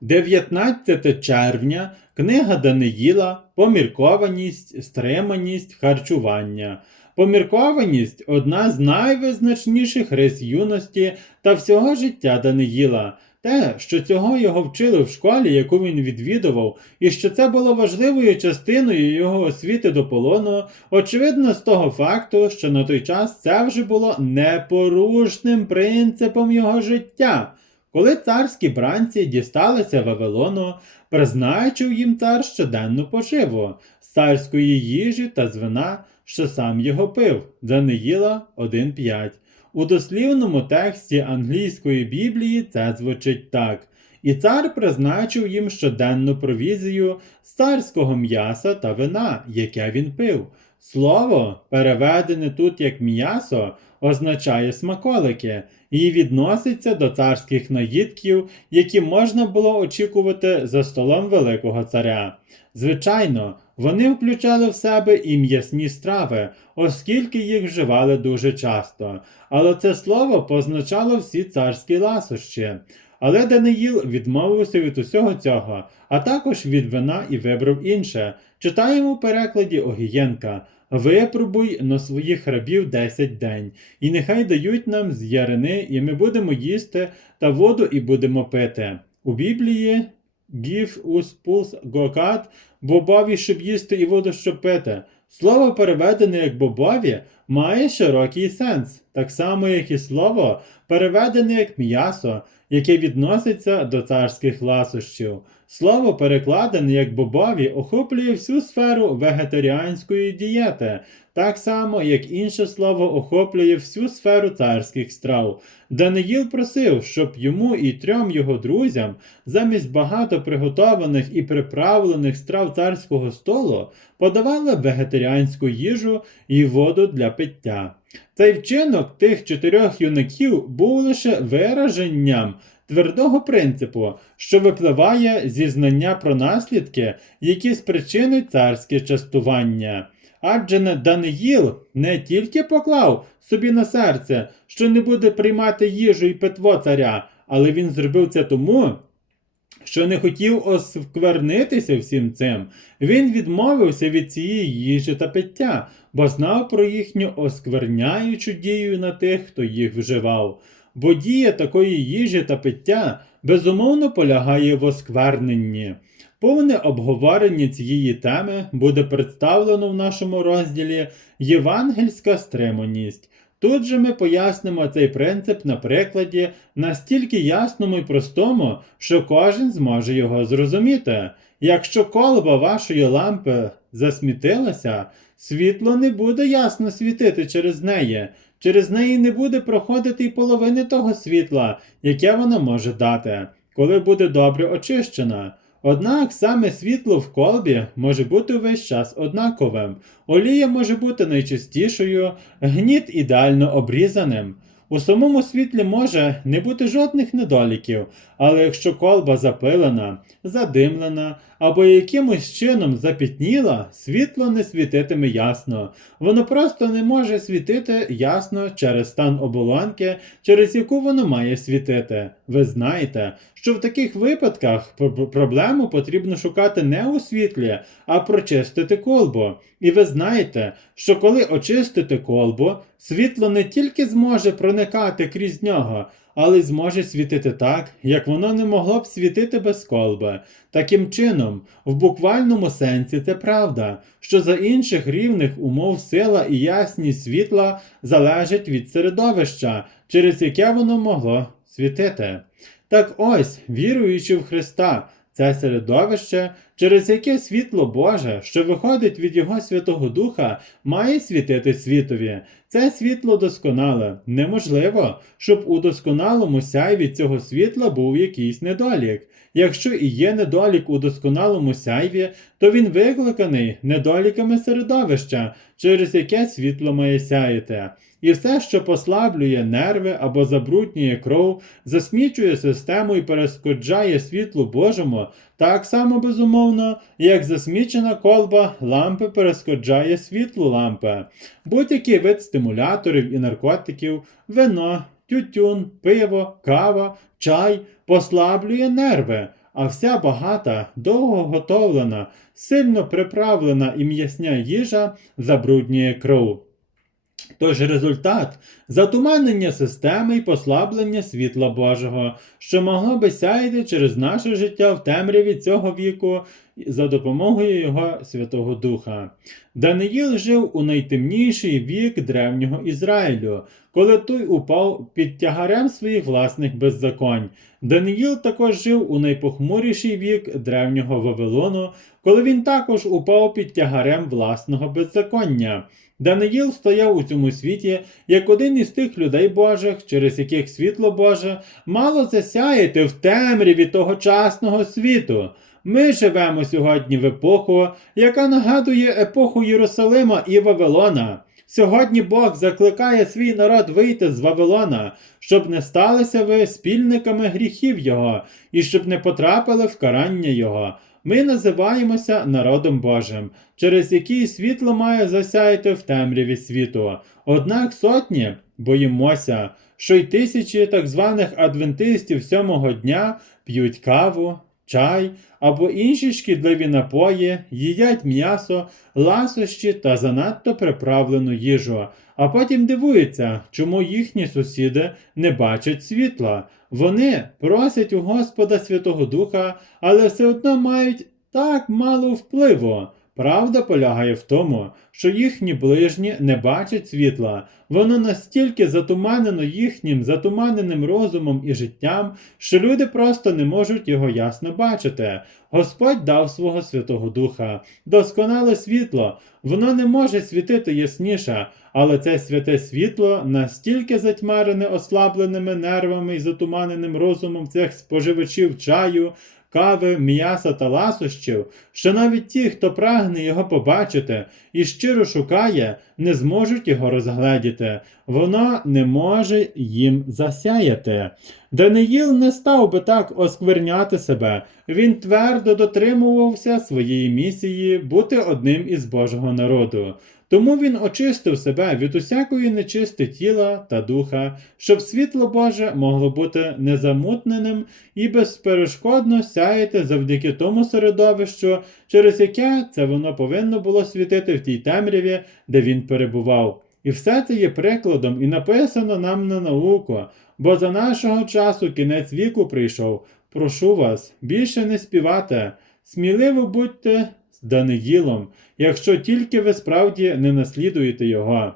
19 червня, книга Даниїла, поміркованість, стриманість, харчування. Поміркованість одна з найвизначніших рис юності та всього життя Даниїла. Те, що цього його вчили в школі, яку він відвідував, і що це було важливою частиною його освіти до полону, очевидно з того факту, що на той час це вже було непорушним принципом його життя. Коли царські бранці дісталися Вавилону, призначив їм цар щоденну поживу з царської їжі та з вина, що сам його пив, Даниїла 1.5. У дослівному тексті англійської Біблії це звучить так. І цар призначив їм щоденну провізію з царського м'яса та вина, яке він пив. Слово, переведене тут як м'ясо, означає смаколики і відноситься до царських наїдків, які можна було очікувати за столом Великого царя. Звичайно, вони включали в себе і м'ясні страви, оскільки їх вживали дуже часто, але це слово позначало всі царські ласощі. Але Даниїл відмовився від усього цього, а також від вина і вибрав інше. Читаємо у перекладі Огієнка. Випробуй на своїх рабів десять день, і нехай дають нам з ярини, і ми будемо їсти та воду і будемо пити. У Біблії Give us pulse гокат, бобові, щоб їсти і воду, щоб пити. Слово, переведене як бобові, має широкий сенс, так само, як і слово, переведене як м'ясо, яке відноситься до царських ласощів. Слово, перекладене як бобові, охоплює всю сферу вегетаріанської дієти, так само, як інше слово охоплює всю сферу царських страв. Даниїл просив, щоб йому і трьом його друзям замість багато приготованих і приправлених страв царського столу подавали вегетаріанську їжу і воду для пиття. Цей вчинок тих чотирьох юнаків був лише вираженням твердого принципу, що випливає зі знання про наслідки, які спричинить царське частування. Адже Даниїл не тільки поклав собі на серце, що не буде приймати їжу і питво царя, але він зробив це тому, що не хотів осквернитися всім цим. Він відмовився від цієї їжі та пиття, бо знав про їхню оскверняючу дію на тих, хто їх вживав. Бо дія такої їжі та пиття безумовно полягає в оскверненні. Повне обговорення цієї теми буде представлено в нашому розділі Євангельська стриманість. Тут же ми пояснимо цей принцип на прикладі настільки ясному і простому, що кожен зможе його зрозуміти. Якщо колба вашої лампи засмітилася, світло не буде ясно світити через неї. Через неї не буде проходити й половини того світла, яке вона може дати, коли буде добре очищена. Однак саме світло в колбі може бути увесь час однаковим, олія може бути найчистішою, гніт ідеально обрізаним. У самому світлі може не бути жодних недоліків, але якщо колба запилена, задимлена або якимось чином запітніла, світло не світитиме ясно. Воно просто не може світити ясно через стан оболонки, через яку воно має світити. Ви знаєте, що в таких випадках проблему потрібно шукати не у світлі, а прочистити колбу. І ви знаєте, що коли очистите колбу, світло не тільки зможе проникати крізь нього, але й зможе світити так, як воно не могло б світити без колби. Таким чином, в буквальному сенсі це правда, що за інших рівних умов сила і ясність світла залежать від середовища, через яке воно могло світити. Так ось, віруючи в Христа, це середовище, через яке світло Боже, що виходить від Його Святого Духа, має світити світові. Це світло досконале. Неможливо, щоб у досконалому сяйві цього світла був якийсь недолік. Якщо і є недолік у досконалому сяйві, то він викликаний недоліками середовища, через яке світло має сяяти. І все, що послаблює нерви або забруднює кров, засмічує систему і перешкоджає світлу Божому, так само безумовно, як засмічена колба лампи перешкоджає світлу лампи. Будь-який вид стимуляторів і наркотиків, вино, тютюн, пиво, кава, чай послаблює нерви, а вся багата, довго готовлена, сильно приправлена і м'ясня їжа забруднює кров. Тож результат затуманення системи і послаблення світла Божого, що могло би сяяти через наше життя в темряві цього віку за допомогою Його Святого Духа. Даниїл жив у найтемніший вік древнього Ізраїлю, коли той упав під тягарем своїх власних беззаконь. Даниїл також жив у найпохмуріший вік древнього Вавилону, коли він також упав під тягарем власного беззаконня. Даниїл стояв у цьому світі як один із тих людей Божих, через яких світло Боже мало засяяти в темряві тогочасного світу. Ми живемо сьогодні в епоху, яка нагадує епоху Єрусалима і Вавилона. Сьогодні Бог закликає свій народ вийти з Вавилона, щоб не сталися ви спільниками гріхів Його і щоб не потрапили в карання Його. Ми називаємося народом Божим, через який світло має засяяти в темряві світу. Однак сотні боїмося, що й тисячі так званих адвентистів сьомого дня п'ють каву, чай або інші шкідливі напої, їдять м'ясо, ласощі та занадто приправлену їжу, а потім дивуються, чому їхні сусіди не бачать світла. Вони просять у Господа Святого Духа, але все одно мають так мало впливу. Правда полягає в тому, що їхні ближні не бачать світла, воно настільки затуманено їхнім затуманеним розумом і життям, що люди просто не можуть його ясно бачити. Господь дав свого Святого Духа, досконале світло, воно не може світити ясніше, але це святе світло настільки затьмарене ослабленими нервами і затуманеним розумом цих споживачів чаю, кави, м'яса та ласощів, що навіть ті, хто прагне його побачити і щиро шукає, не зможуть його розгледіти. Воно не може їм засяяти. Даниїл не став би так оскверняти себе. Він твердо дотримувався своєї місії бути одним із Божого народу. Тому він очистив себе від усякої нечисти тіла та духа, щоб світло Боже могло бути незамутненим і безперешкодно сяяти завдяки тому середовищу, через яке це воно повинно було світити в тій темряві, де він перебував. І все це є прикладом і написано нам на науку, бо за нашого часу кінець віку прийшов. Прошу вас, більше не співати, сміливо будьте з Даниїлом, якщо тільки ви справді не наслідуєте його.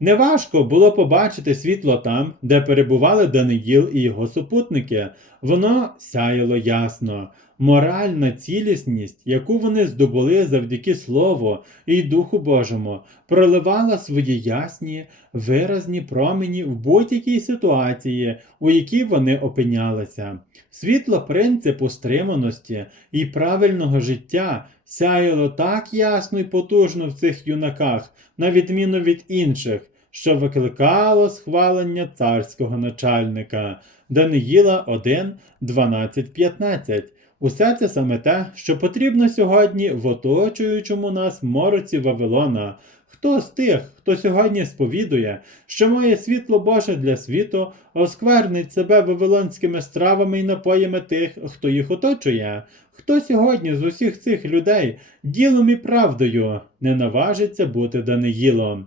Неважко було побачити світло там, де перебували Даниїл і його супутники. Воно сяяло ясно. Моральна цілісність, яку вони здобули завдяки Слову і Духу Божому, проливала свої ясні, виразні промені в будь-якій ситуації, у якій вони опинялися. Світло принципу стриманості і правильного життя сяяло так ясно і потужно в цих юнаках, на відміну від інших, що викликало схвалення царського начальника Даниїла 1, 12, 15. Усе це саме те, що потрібно сьогодні в оточуючому нас мороці Вавилона. Хто з тих, хто сьогодні сповідує, що має світло Боже для світу, осквернить себе вавилонськими стравами і напоями тих, хто їх оточує? Хто сьогодні з усіх цих людей ділом і правдою не наважиться бути Даниїлом?